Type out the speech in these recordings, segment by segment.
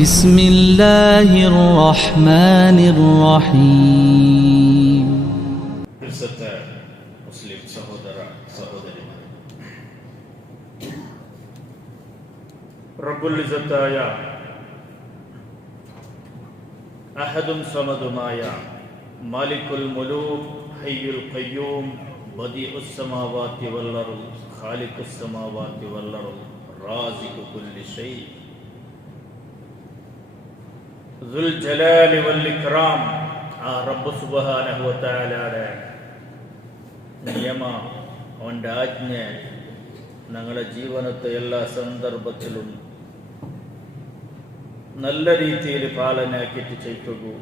بسم الله الرحمن الرحيم. മുസ്ലിം സഹോദര സഹോദരിമാർ, റബ്ബുൽ ഇസ്സത്തായ അഹദും സമദുമായ മാലിക്കുൽ മുലൂക് ഹയ്യുൽ ഖയ്യൂം ബദീഉസ് സമാവാതി വൽ അർദ് ഖാലിഖുസ് സമാവാതി വൽ അർദ് റാസിഖു കുല്ലി ഷൈ ദുൽ ജലാലി വൽ ഇക്റാം ആ റബ്ബ് സുബ്ഹാനഹു വ തആലയുടെ നിയമ, അവൻ്റെ ആജ്ഞ ഞങ്ങളുടെ ജീവിതത്തെ എല്ലാ സന്ദർഭത്തിലും നല്ല രീതിയിൽ ಪಾಲನೆಯಾಕಿಟ್ಟು ചെയ്തു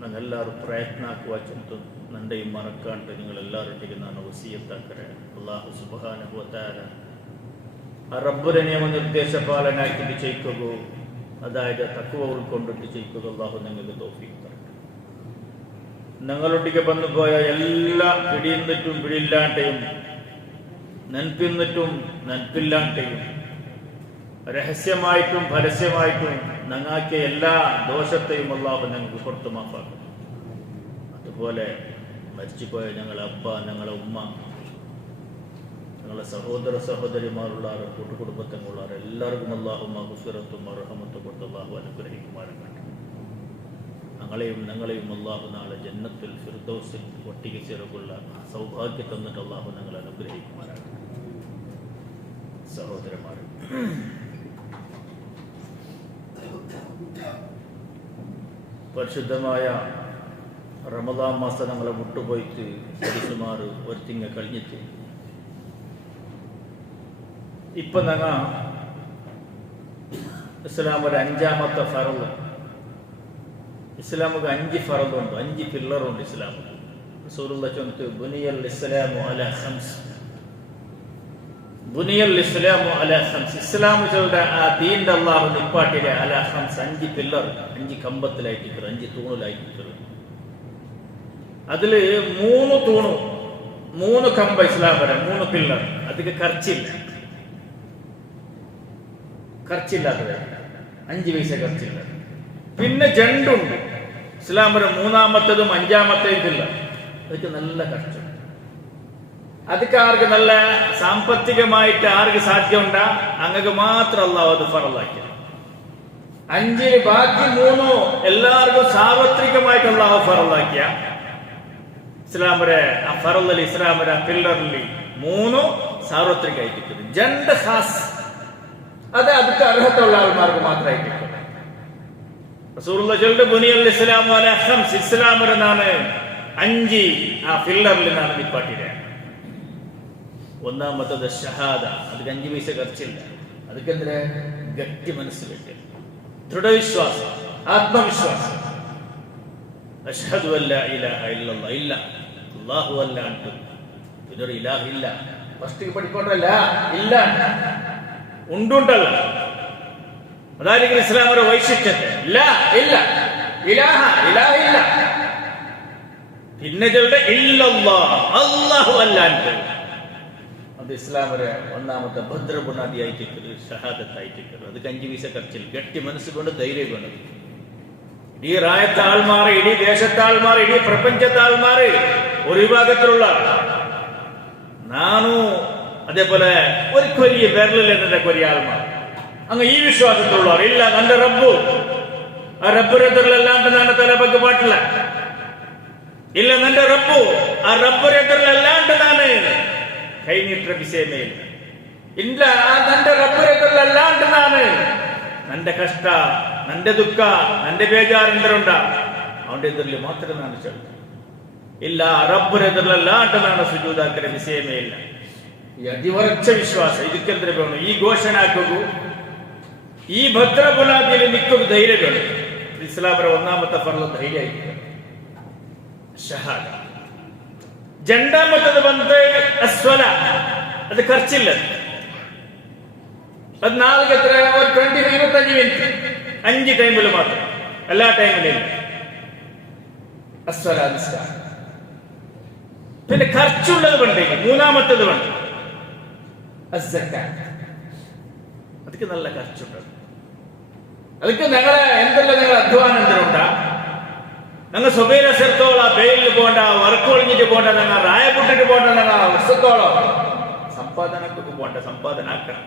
ನಾನೆಲ್ಲರೂ ಪ್ರಯತ್ನ ಹಾಕುವ ಚಿಂತು ನಂಡೆയും മറക്കാണ്ട് നിങ്ങളെല്ലാവരുടെയും ನಾನು വസിയത്താക്കರೆ. അല്ലാഹു സുബ്ഹാനഹു വ തആല ആ റബ്ബുടെ നിയമനിർദ്ദേശ പാലനെയാക്കിയിട്ട് ചെയ്തു, അതായത് തഖ്വ ഉൾക്കൊണ്ടിട്ട് ചെയ്തു. അല്ലാഹു നിങ്ങൾക്ക് തൗഫീഖ് തരട്ടെ. ഞങ്ങളൊട്ടിക്ക് വന്നു പോയ എല്ലാ പിടിയുന്നിട്ടും പിടിയില്ലാണ്ടെയും നൻപിന്നിട്ടും നൻപില്ലാണ്ടെയും രഹസ്യമായിട്ടും പരസ്യമായിട്ടും ഞങ്ങാക്കിയ എല്ലാ ദോഷത്തെയും അല്ലാഹു ഞങ്ങൾക്ക് പുറത്തു മാപ്പാക്കും. അതുപോലെ മരിച്ചുപോയ ഞങ്ങളെ അപ്പ, ഞങ്ങളെ ഉമ്മ, ഞങ്ങളെ സഹോദര സഹോദരിമാരുള്ള കൂട്ടുകുടുംബത്തിനുള്ള എല്ലാവർക്കും അല്ലാഹു മഗ്ഫിറത്തും റഹ്മത്തും കൊടുത്ത് അല്ലാഹു അനുഗ്രഹിക്കുമാറാകട്ടെ. ഞങ്ങളെയും അല്ലാഹു നാളെ ജന്നത്തുൽ ഫിർദൗസിൽ ഒട്ടിക്ക് ചേർക്കുള്ള സൗഭാഗ്യം തന്നിട്ട് അല്ലാഹു ഞങ്ങളെ അനുഗ്രഹിക്കുമാറാകട്ടെ. സഹോദരന്മാർ, പരിശുദ്ധമായ റമദാൻ മാസം ഞങ്ങളെ വിട്ടുപോയിട്ട് സുമാർ ഒരു തിങ്ക കഴിഞ്ഞിട്ട് ഇപ്പൊ ഞങ്ങൾ ഇസ്ലാം ഒരു അഞ്ചാമത്തെ ഫറള്. ഇസ്ലാമുക്ക് 5 ഫറളുണ്ട്, 5 പില്ലറുണ്ട് ഇസ്ലാമുക്ക്. റസൂലുള്ളാഹി ചൊല്ലിട്ട് ബുനിയൽ ഇസ്ലാമു അലാ ഖംസ്, ബുനിയൽ ഇസ്ലാമു അലാ ഖംസ്. ഇസ്ലാം ചൊല്ലുന്ന ആ ദീന്റെ അല്ലാഹു നിപ്പാട്ടിലെ അലാ ഖംസ് 5 പില്ലർ, 5 കമ്പത്തിലായിട്ട് 5 തൂണിലായിട്ട്. അതില് 3 തൂണും 3 കമ്പ ഇസ്ലാം വരെ 3 പില്ലർ. അതിക്ക് ഖർച്ചില്ലാത്തത് 5 പൈസ ഖർച്ചില്ല. പിന്നെ ജണ്ടുണ്ട് ഇസ്ലാം വരെ 3-മത്തേതും 5-മത്തേതും പില്ലർ. അതൊക്കെ നല്ല ഖർച്ചുണ്ട്. അതൊക്കെ ആർക്ക് നല്ല സാമ്പത്തികമായിട്ട് ആർക്ക് സാധ്യമുണ്ടാ അങ്ങക്ക് മാത്രം അല്ലാഹു അത് ഫറളാക്കി. 5 ബാക്കി 3 എല്ലാവർക്കും സാർവത്രികമായിട്ട് അല്ലാഹു ഫറളാക്കിയ ഇസ്ലാം വരെ ആ ഫറളിൽ ഇസ്ലാം വരെ പില്ലറിൽ 3 സാർവത്രികമായിട്ട് ജണ്ട് ഖാസ്. അത് അതിക്ക് അർഹതയുള്ള ആൾമാർക്ക് മാത്രമായിട്ട് റസൂലുള്ളാഹി ചൊല്ലുന്നു ബുനിയൽ ഇസ്ലാമു അലാ ഖംസ്. ഇസ്ലാം വരെ നാണ് 5 ആ പില്ലറിൽ നാണ് നിപ്പാട്ടിയത്. 1-മത്തത് ഷഹാദ, അതിക്ക് 5 പൈസ ഖർച്ചില്ല. അതൊക്കെ എന്തിനാ? ഗട്ടി മനസ്സിലേക്ക് ദൃഢവിശ്വാസം, ആത്മവിശ്വാസം. അഷ്ഹദു അല്ലാ ഇലാഹ ഇല്ലല്ലാഹ്, ഇല്ല അല്ലാഹു അല്ലാണ്ട് ഇതൊരു ഇലാഹ് ഇല്ല. ഫസ്റ്റ് പഠിക്കൊണ്ടല്ല, ഇല്ല ഉണ്ടുണ്ടല്ല. അതായിരിക്കും ഇസ്ലാം ഒരു വൈശിഷ്ട്യത്തെ. ഇല്ല ഇലാഹ ഇല്ല. പിന്നെ ചെറുതെ ഇല്ലല്ലാഹ്, അല്ലാഹു അല്ലാണ്ട്. അത് ഇസ്ലാം ഒരു 1-മത്തെ ഭദ്രബുനാദിയായിട്ട് ഷഹാദത്തായിട്ട്. അത് 5 പൈസ ഖർച്ചിൽ ഗട്ടി മനസ്സുകൊണ്ട് ധൈര്യം കൊണ്ട് ഈ റായത്തെ ആൾമാർ, ഇടീ ദേശത്തെ ആൾമാർ, ഇടീ പ്രപഞ്ചത്തെ ആൾമാർ ഒരു വിഭാഗത്തിലുള്ള നാനു, അതേപോലെ ഒരു കൊരിയ വിരലിലെ കൊരിയ ആൾമാർ അങ്ങ് ഈ വിശ്വാസത്തിലുള്ളവർ. ഇല്ല നന്റെ റബ്ബു, ആ റബ്ബുരെതിരല്ലാണ്ട് നാണ് തലപക്ക് പാട്ടില്ല. ഇല്ല നന്റെ റബ്ബു, ആ റബ്ബുരെതിരല്ലാണ്ട് നാണ് കൈനീട്ട വിഷയമേ ഇല്ല. ആ നന്റെ റബ്ബുരെതിരല്ലാണ്ട് നാണ് നന്റെ കഷ്ട, നന്റെ ദുഃഖ, നന്റെ ബേജാരെന്തരുണ്ട അവന്റെ എതിരിൽ മാത്രം നാണ് ചെലുത്ത. ഇല്ല റബ്ബുരെതിരല്ലാണ്ട് നാണ് സുജൂദാക്കിയ വിഷയമേ ഇല്ല. ഈ അതിവർച്ച വിശ്വാസം ಇದಕ್ಕೆಂದ್ರೆ ಬೇಡ. ಈ ಘೋಷಣೆ ಹಾಕೋದು, ಈ ಭದ್ರ ಬುನಾದಿಯಲ್ಲಿ ನಿಕ್ಕೋದು ಧೈರ್ಯ ಬೇಡ. ಇಸ್ಲಾಮರ 1-ಮത്തെ ಫರ್ಲ ಧೈರ್ಯ ಇದೆ, ಶಹಾದ. 2-ಮತ್ತದ ಬಂದ್ರೆ ಅಸ್ವಲ, ಅದು ಖರ್ಚಿಲ್ಲ. ಅದು 4 ಹತ್ರ 25 ಮಿನಿಟ್ 5 ಟೈಮಲ್ಲಿ ಮಾತ್ರ, ಎಲ್ಲಾ ಟೈಮಲ್ಲಿ അസ്വല നിസ്കാരം. പിന്നെ ഖർച്ചുള്ളത് പണ്ടേക്ക് 3-മത്തത് വേണ്ട അസ്സക്കാത്ത്. ಅದಕ್ಕೆ നല്ല ಖರ್ಚುಂಟು. ಅದಕ್ಕೆ ഞങ്ങളെ എന്തെಲ್ಲ നിങ്ങൾ അധ്വാനം എന്തിനുണ്ടാ ഞങ്ങൾ സുബൈരത്തോളം ബെയിലിൽ പോകണ്ട വർക്ക് ഒളിഞ്ഞിട്ട് പോകണ്ട ഞങ്ങൾ റായപ്പെട്ടിട്ട് പോകണ്ട ഞങ്ങൾ വർഷത്തോളം ಸಂಪಾದನಕ್ಕೂ പോകണ്ട ಸಂಪಾದನೆ ಹಾಕണം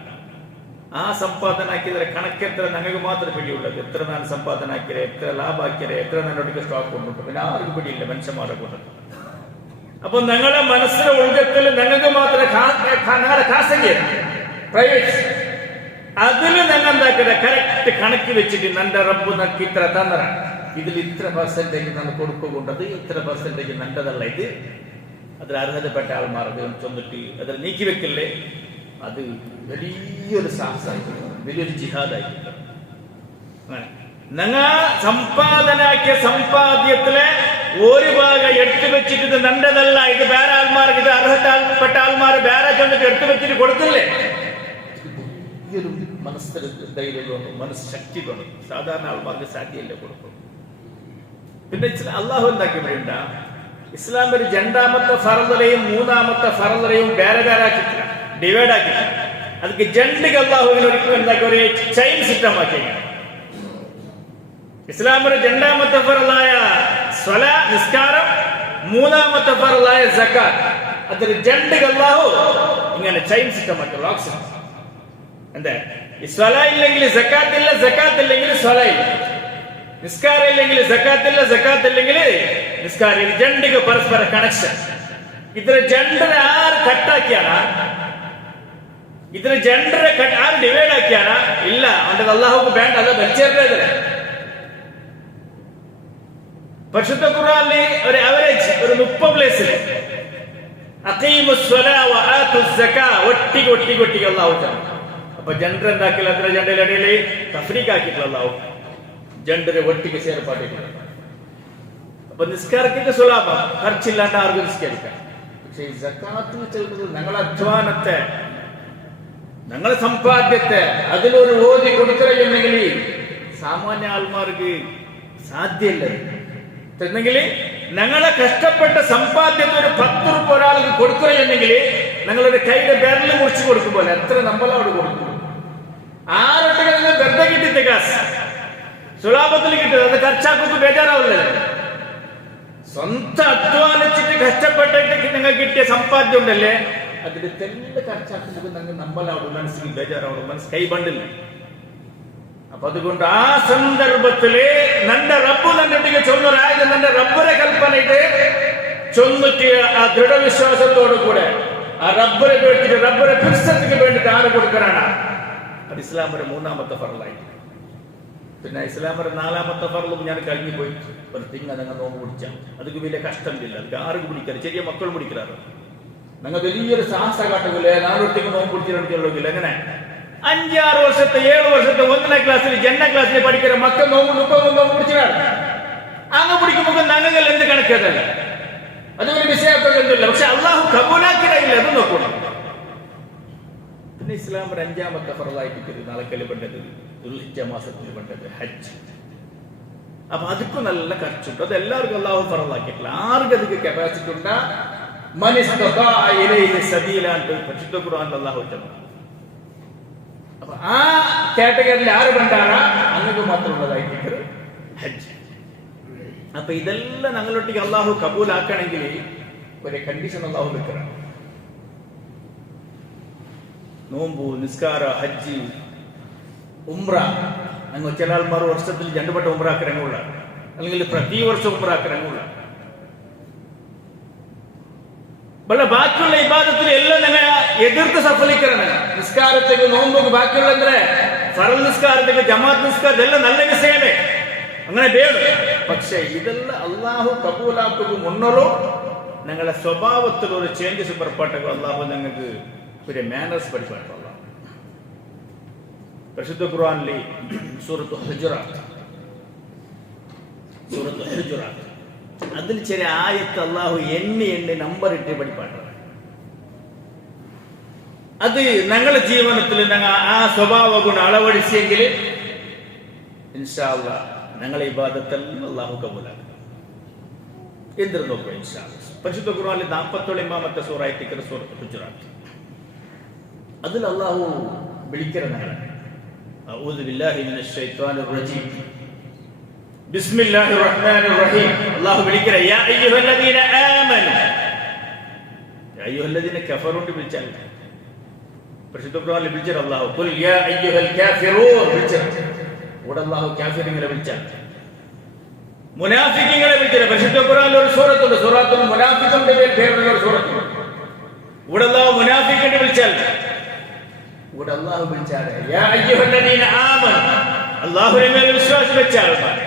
ಆ ಸಂಪಾದನೆ ಹಾಕಿದ್ರೆ ಕಣಕ್ಕೆತ್ರ ನನಗೆ ಮಾತ್ರ പിടിയുള്ളത് എത്ര ನಾನು ಸಂಪಾದನೆ ಹಾಕಿರೆ എത്ര ലാഭ ಹಾಕಿರೆ എത്ര നന്നൊട്ടിಗೆ ಸ್ಟಾಕ್ കൊണ്ടിട്ടു പിന്നെ ആർക്കും പിടിയില്ല മനുഷ്യന്മാരെ കൊണ്ട് അപ്പൊ ഞങ്ങളുടെ മനസ്സിലെ ഉൾഗത്തിൽ ഞങ്ങൾക്ക് മാത്രമേ ഞങ്ങളുടെ ಖಾಸಗಿ പ്രൈവറ്റ് അതില് ഞങ്ങൾ എന്താക്കില്ല കറക്റ്റ് കണക്ക് വെച്ചിട്ട് നന്റെ റബ്ബ് നക്ക് ഇത്ര തന്നറ ഇതിൽ ഇത്ര പെർസെന്റേജ് നമ്മൾ കൊടുക്കുകൊണ്ടത് ഇത്ര പെർസെന്റേജ് നല്ലതല്ല ഇത് അതിൽ അർഹതപ്പെട്ട ആൾമാർ അത് ചൊന്നിട്ട് അതിൽ നീക്കി വെക്കല്ലേ അത് വലിയൊരു സാഹസമായിട്ട് വലിയൊരു ജിഹാദായിട്ട് ഞങ്ങൾ സമ്പാദനാക്കിയ സമ്പാദ്യത്തിലെ ഒരു ഭാഗം എടുത്തു വെച്ചിട്ട് ഇത് നല്ലതല്ല ഇത് വേറെ ആൾമാർക്ക് ഇത് അർഹതപ്പെട്ട ആൾമാർ വേറെ ചൊന്നിട്ട് എടുത്തു വെച്ചിട്ട് കൊടുക്കില്ലേ ഈയൊരു മനസ്സിൽ ധൈര്യം തോന്നും മനസ്സ് ശക്തി തോന്നും സാധാരണ ആൾമാർക്ക് സാധ്യമല്ല കൊടുക്കും പിന്നെ അള്ളാഹു എന്താക്കി വേണ്ട ഇസ്ലാം ഒരു രണ്ടാമത്തെ ഫറദലെയും മൂന്നാമത്തെ ഫറദലെയും വേറെ വേറെ ആക്കിയിട്ടില്ല ഡിവൈഡ് ആക്കിയിട്ടില്ല ಅದಕ್ಕೆ ಜಂಡಿಗೆ ಅಲ್ಲಾಹುವಿನ എന്താക്കി ഒരു ചെയിൻ സിസ്റ്റം ആക്കി ഇസ്ലാമിന്റെ രണ്ടാമത്തെ ഫറലായ സ്വലാ നിസ്കാരം മൂന്നാമത്തെ ഫറലായ സകാത്ത് അതിൽ ജണ്ടിಗೆ അല്ലാഹു ഇങ്ങനെ ചെയിൻ സിസ്റ്റം ആക്കി ലോക്ക് സിസ്റ്റം എന്താ ഈ സ്വലാ ഇല്ലെങ്കിൽ സകാത്ത് ഇല്ല സകാത്ത് ഇല്ലെങ്കിൽ സ്വലാ ഇല്ല നിസ്കാര ഇല്ലെങ്കിൽ സകാത്ത് ഇല്ല സകാത്ത് ഇല്ലെങ്കിൽ നിസ്കാര ജണ്ടിಗೆ പരസ്പര കണക്ഷൻ ಇದರ ಜಂಡರ ಆರು ಕಟ್ಟಾಕ್ಯಾನ ಇದರ ಜಂಡರ ಆರು ಡಿವೈಡ್ ಹಾಕ್ಯಾನ ಇಲ್ಲ ಅಂದ್ರೆ ಅಲ್ಲಾಹು ಬ್ಯಾಂಡ್ ಅದ ಬಲ್ಚೇರ್ತಾ ಇದ್ದಾರೆ പരിശുദ്ധ ഖുർആനിൽ ഒരു ആവറേജ് ഒരു 30 പ്ലേസിൽ അഖീമുസ് സ്വലാ വ ആതുസ് സകാ ഒട്ടിക്ക് അല്ലാഹു തആല അപ്പൊ ജണ്ടർ എന്താക്കില്ല അത്ര ജണ്ടയുടെ ഇടയിൽ തഫ്രീഖ് ആക്കിയിട്ടില്ല അല്ലാഹു ജണ്ടരെ ഒട്ടിക്ക് ചേർപ്പാട്ടിട്ടില്ല അപ്പൊ നിസ്കാരത്തിന്റെ സുലാഭം ഖർച്ചില്ലാണ്ട് ആർക്കും നിസ്കരിക്കാം പക്ഷെ ഈ സക്കാത്ത് ചെയ്യുന്നത് ഞങ്ങളുടെ അധ്വാനത്തെ ഞങ്ങളുടെ സമ്പാദ്യത്തെ അതിലൊരു ഓതി കൊടുക്കുകയെന്നെങ്കിൽ സാമാന്യ ആൾമാർക്ക് സാധ്യല്ല എന്നെങ്കിൽ ഞങ്ങളെ കഷ്ടപ്പെട്ട സമ്പാദ്യത്തെ ഒരു 10 രൂപ ഒരാൾക്ക് കൊടുക്കുകയെന്നെങ്കിൽ ഞങ്ങളുടെ കൈയുടെ ബെരല് മുറിച്ച് കൊടുക്കും പോലെ എത്ര നമ്മളോട് കൊടുക്കും ആരൊക്കെ നിങ്ങൾ വെറുതെ കിട്ടിയ കാശ് സുലാഭത്തിൽ കിട്ടുന്നത് അത് ഖർച്ചാക്കൊക്കെ ബേജാറാവില്ല സ്വന്തം അധ്വാനിച്ചിട്ട് കഷ്ടപ്പെട്ടിട്ട് നിങ്ങൾ കിട്ടിയ സമ്പാദ്യം ഉണ്ടല്ലേ അതിന്റെ തെല്ല് ഖർച്ചാക്കുമ്പോൾ നിങ്ങൾ നമ്മളാവും മനസ്സിൽ ബേജാറാവും മനസ്സ് കൈ ബണ്ടില്ല അപ്പൊ അതുകൊണ്ട് ആ സന്ദർഭത്തില് നന്റെ റബ്ബ് നന്നൊട്ടിಗೆ ചൊന്നൊരായത് നന്റെ റബ്ബറെ കൽപ്പനയിട്ട് ചൊന്നിട്ട് ആ ദൃഢവിശ്വാസത്തോടു കൂടെ ആ റബ്ബറെ വേണ്ടിട്ട് റബ്ബറെ ഫിർസത്തിന് വേണ്ടിട്ട് ആര് കൊടുക്കാനാണ് അത് ഇസ്ലാമിന്റെ മൂന്നാമത്തെ ഫറലായി പിന്നെ ഇസ്ലാമിന്റെ നാലാമത്തെ ഫറലും ഞാൻ കഴിഞ്ഞു പോയി ഒരു തിങ്ങ നിങ്ങൾ നോമ്പ് പിടിച്ചാൽ അതൊക്കെ വലിയ കഷ്ടമില്ല അതൊക്കെ ആർക്ക് പിടിക്കാറ് ചെറിയ മക്കൾ പിടിക്കാറ് നിങ്ങൾ വലിയൊരു സാഹസ കാട്ടുകില്ലേ നാളൊട്ടിക്ക് നോമ്പ് പിടിച്ചിട്ടുള്ളൂല്ല എങ്ങനെ 5-6 വർഷത്തെ 7 വർഷത്തെ 1ാം ക്ലാസ്സിൽ 2ാം ക്ലാസ്സിൽ പഠിക്കുന്ന മക്കൾ നോമ്പ് 30 നോമ്പ് പിടിച്ചാണ് അങ്ങ് പിടിക്കുമ്പോൾ ഞങ്ങൾ എന്ത് കണക്കേതല്ല അതൊരു വിഷയത്തൊന്നുമില്ല പക്ഷെ അള്ളാഹു കബൂലാക്കിയില്ല അത് നോക്കണം പിന്നെ ഇസ്ലാമിന്റെ 5ാമത്തെ ഫറലായിട്ട് നാളെ പെട്ടത് ദുൽഹിജ്ജ മാസത്തിൽ പെട്ടത് ഹജ്ജ് അപ്പൊ അതിപ്പോ നല്ല ഖർച്ചുണ്ട് അത് എല്ലാവർക്കും അള്ളാഹു ഫറലാക്കിയിട്ടില്ല ആർക്കും അതിക്ക് കപ്പാസിറ്റി ഉണ്ടാ പരിശുദ്ധ ഖുർആനിൽ അള്ളാഹു അപ്പൊ ആ കാറ്റഗറിയിൽ ആര് കണ്ടാണ് അങ്ങക്ക് മാത്രമുള്ളതായിട്ട് ഹജ്ജ് അപ്പൊ ഇതെല്ലാം ഞങ്ങളൊട്ടിക്ക് അള്ളാഹു കബൂലാക്കണമെങ്കിൽ ഒരു കണ്ടീഷൻ അള്ളാഹു വെക്കണം നോമ്പു നിസ്കാര ഹജ്ജ് ഉംറ അങ്ങ് ചില ആൾമാർ വർഷത്തിൽ 2 വട്ടം ഉംറ ആക്കിറങ്ങുള്ള അല്ലെങ്കിൽ പ്രതി വർഷം ഉംറ ആക്കിറങ്ങുള്ള ಬಲ್ಲ ಬಾಕಿയുള്ള ಇಬಾದത്തിൽ എല്ലാം ഞങ്ങൾ എതിർത്ത് സഫലിക്കണം നിസ്കാരത്തേക്ക് നോമ്പ് ബാക്കിയുള്ള ಅಂದ್ರೆ ഫറൽ നിസ്കാരത്തേക്ക് ജമാഅത്ത് നിസ്കാരം എല്ലാം നല്ല വിഷയമേ അങ്ങനെ വേണം പക്ഷേ ഇതെല്ലാം അള്ളാഹു കബൂലാക്കുക മുന്നോറോ ഞങ്ങളുടെ സ്വഭാവത്തിൽ ഒരു ചേഞ്ചസ് പുറപ്പാട്ടൊക്കെ അള്ളാഹു ഞങ്ങൾക്ക് ഒരു മാനേഴ്സ് പഠിപ്പാട്ടുള്ള പരിശുദ്ധ ഖുർആനിലെ സൂറത്ത് ഹുജറാത്ത് അതിൽ ചില ആയത്ത് അള്ളാഹു എണ്ണി നമ്പർ ഇട്ട് പഠിപ്പാട്ടാണ് അത് ഞങ്ങളുടെ ജീവിതത്തിൽ ഞങ്ങൾ ആ സ്വഭാവ ഗുണം അളവടിച്ചെങ്കിൽ ഇൻഷാ അല്ലാഹ് ഞങ്ങളെ ഇബാദത്തെല്ലാം അള്ളാഹു കബൂലാക്കും എന്തിനു നോക്കുക ഇൻഷാ അല്ലാഹ് പരിശുദ്ധ ഖുർആനിലെ 47ാമത്തെ സൂറയായ സൂറത്ത് ഹുജറാത്ത് അതിൽ അള്ളാഹു വിളിക്കുന്ന ഞങ്ങളെ أعوذ بالله من الشيطان الرجيم بسم الله الرحمن الرحيم الله بلكر يا أيها الذين آمنوا يا أيها الذين كفروا بالجنة പരിശുദ്ധ ഖുർആനിൽ വിളിച്ചത് അല്ലാഹു ഖുൽ യാ അയ്യുഹൽ കാഫിറൂൻ വിളിച്ചത് ഇവിടെ അല്ലാഹു കാഫിറുകളെ വിളിച്ചാൽ മുനാഫിഖീങ്ങളെ വിളിച്ചത് പരിശുദ്ധ ഖുർആനിൽ ഒരു സൂറത്തുണ്ട് സൂറത്തുൽ മുനാഫിഖുന്റെ പേരുള്ള ഒരു സൂറത്തുണ്ട് ഇവിടെ അല്ലാഹു മുനാഫിഖിനെ വിളിച്ചാൽ ഇവിടെ അല്ലാഹു വിളിച്ചാൽ യാ അയ്യുഹല്ലദീന ആമനു അല്ലാഹുവിനെ മേൽ വിശ്വാസം വെച്ച ആൾമാരെ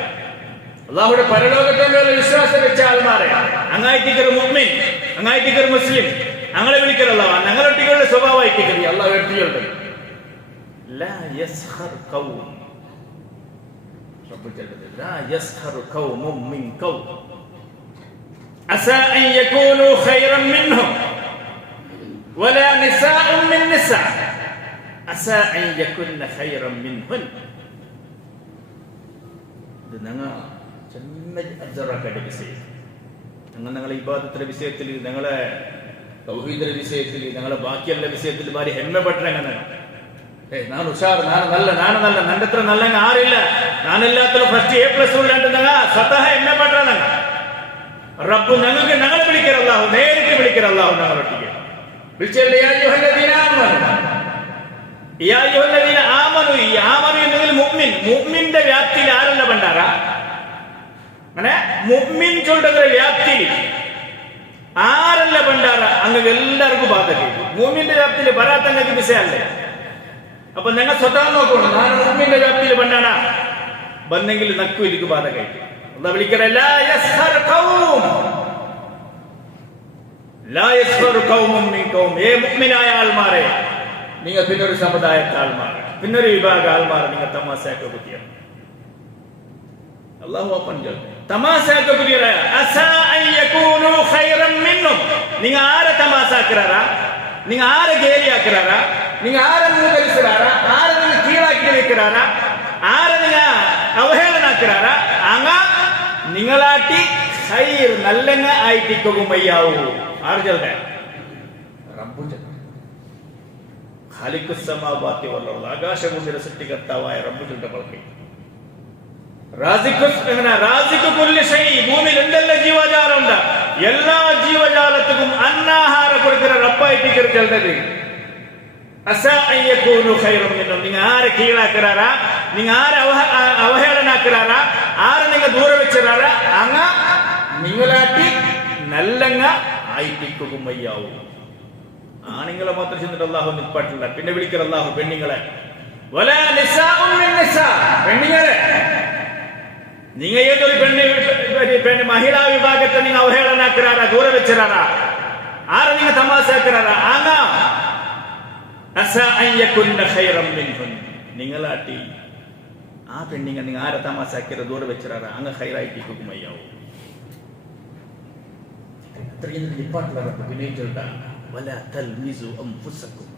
അല്ലാഹുവിന്റെ പരലോകത്തെ മേൽ വിശ്വാസം വെച്ച ആൾമാരെ അങ്ങായിട്ടിക്കൊരു മുഅ്മിൻ അങ്ങായിട്ടിക്കൊരു മുസ്ലിം അങ്ങനെ വിളിക്കലല്ല ഞങ്ങളൊട്ടികളുടെ സ്വഭാവമായിട്ട് കറി അല്ലാഹു എടുത്തിട്ടുണ്ട് ലാ യസ്ഖർ ഖൗം ലാ യസ്ഖർ ഖൗമും മിൻ ഖൗം അസാ അൻ യകൂനു ഖൈറൻ മിൻഹും വലാ നിസാഉൻ മിൻ നിസാ അസാ അൻ യകുന്ന ഖൈറൻ മിൻഹുൻ ഇത് ഞങ്ങൾ ചെമ്മ അബ്സറാക്കയുടെ വിഷയം ഞങ്ങളെ ഇബാദത്തിന്റെ വിഷയത്തിൽ ഞങ്ങളെ തൗഹീദിന്റെ വിഷയത്തിൽ ഞങ്ങളെ ബാക്കിയുള്ള വിഷയത്തിൽ ഭാരി ഹെമ്മപ്പെട്ടങ്ങനെ ನಾನು ಹುಷಾರು ನಾನು ನಲ್ಲ ನನ್ನ ಹತ್ರ ನಲ್ಲಂಗ ಆರಿಲ್ಲ ನಾನೆಲ್ಲತ್ರ ಫಸ್ಟ್ A+ ಉಳ್ಳಂಟಂಗ ಸ್ವತಃ ಹೆಮ್ಮೆ ಪಟ್ರ ನಂಗ ರಬ್ಬು ഞങ്ങൾക്ക് ഞങ്ങളെ വിളിക്കരല്ല നേരിട്ട് വിളിക്കരല്ല ഞങ്ങളൊട്ടിಗೆ വിളിച്ചല്ലേ യാ അയ്യുഹല്ലദീന ആമനു ഈ ആമനു എന്നതിൽ മുഅ്മിന്റെ വ്യാപ്തിയിൽ ആരല്ല പണ്ടാര അങ്ങനെ മുഅ്മിൻ ചൊല്ലുന്ന വ്യാപ്തിയിൽ ആരല്ല പണ്ടാര അങ്ങ് എല്ലാവർക്കും ബാധക മുഅ്മിന്റെ വ്യാപ്തിയിൽ ബറാത്തങ്ങൾക്ക് വിഷയമല്ലേ അപ്പൊ ഞങ്ങൾ സ്വതः നോക്കണം ഞാൻ മുഅ്മിന്റെ വ്യാപ്തിയിൽ പണ്ടാന ബന്നെങ്കിൽ നക്കു എനിക്ക് ബാധകമായിട്ട് എന്താ വിളിക്കണ ലാ യസ്ഖർ ഖൗമും മിൻ ഖൗം മുഅ്മിനായ ആൾമാരെ നിങ്ങൾ പിന്നൊരു സമുദായത്തെ ആൾമാർ പിന്നൊരു വിഭാഗ ആൾമാർ നിങ്ങൾ തമാശയൊക്കെ കുത്തിയാണ് അല്ലാഹു അപ്പൻ തമാശയൊക്കെ കുത്തിയ അസാ അൻ യകൂനു ഖൈറൻ മിൻഹും നിങ്ങൾ ആരെ തമാശാക്കറാ നിങ്ങൾ ആരെ ഗേലിയാക്കറാ നിങ്ങൾ ആരെ മൂതലിസറാ ആരെ നിങ്ങൾ കീഴാക്കി വെക്കറാ ആരെ നിങ്ങൾ അവഹേളനാക്കറാ അങ്ങ നിങ്ങളാട്ടി ഖൈർ നല്ലങ്ങ ആയിട്ടിക്കുമയ്യാവൂ ആര് ചൊല്ലേ റബ്ബു ചൊല്ലേ ഖാലിഖുസ്സമാവാതി വൽ ആകാശഭൂമിയുടെ സൃഷ്ടികർത്താവായ റബ്ബു ചൊല്ലുന്ന പൽക്കൈ റാസിഖു കുല്ലി ഷൈ ഭൂമിയിൽ എന്തെല്ലാം ജീവജാലം ഉണ്ട് എല്ലാ ജീവജാലത്തിനും അന്നാഹാര കൊടുക്കുന്ന റബ്ബായിട്ട് ചൊല്ലുന്നത് അസാ അൻ യകൂനു ഖൈറൻ മിൻഹും നിങ്ങൾ ആരെ കീഴാക്കറാ നിങ്ങൾ ആരെ അവഹേളനാക്കറാ ആരെ നിങ്ങൾ ദൂരെ വെച്ചറാ അങ്ങ നിങ്ങളാട്ടി നല്ലങ്ങ ആയിട്ടിക്കുമയ്യാവൂ ആണുങ്ങളെ മാത്രം ചെന്നിട്ട് അല്ലാഹു നിപ്പാട്ടില്ല പിന്നെ വിളിക്കൽ അല്ലാഹു പെണ്ണുങ്ങളെ വലാ നിസാഉൻ മിൻ നിസാ പെണ്ണുങ്ങളെ നിങ്ങൾ ഏതൊരു പെണ്ണ് മഹിളാ വിഭാഗത്തെ നിങ്ങൾ അവഹേളനാക്കറാ ദൂരെ വെച്ചറാ ആരെ നിങ്ങൾ തമാശാക്കറാ അങ്ങ അസാ അൻ യകുന്ന ഖൈറൻ മിൻഹുൻ നിങ്ങളാട്ടി ആ പെണ്ണിങ്ങൾ നിങ്ങൾ ആരെ തമാശാക്കറ ദൂരെ വെച്ചറാ അങ്ങ് ഖൈറായിട്ടിക്കുമയ്യാവൂ അത്രയും നിപ്പാട്ടില്ല വിനയിച്ചുണ്ടാ ولا تلمزوا أنفسكم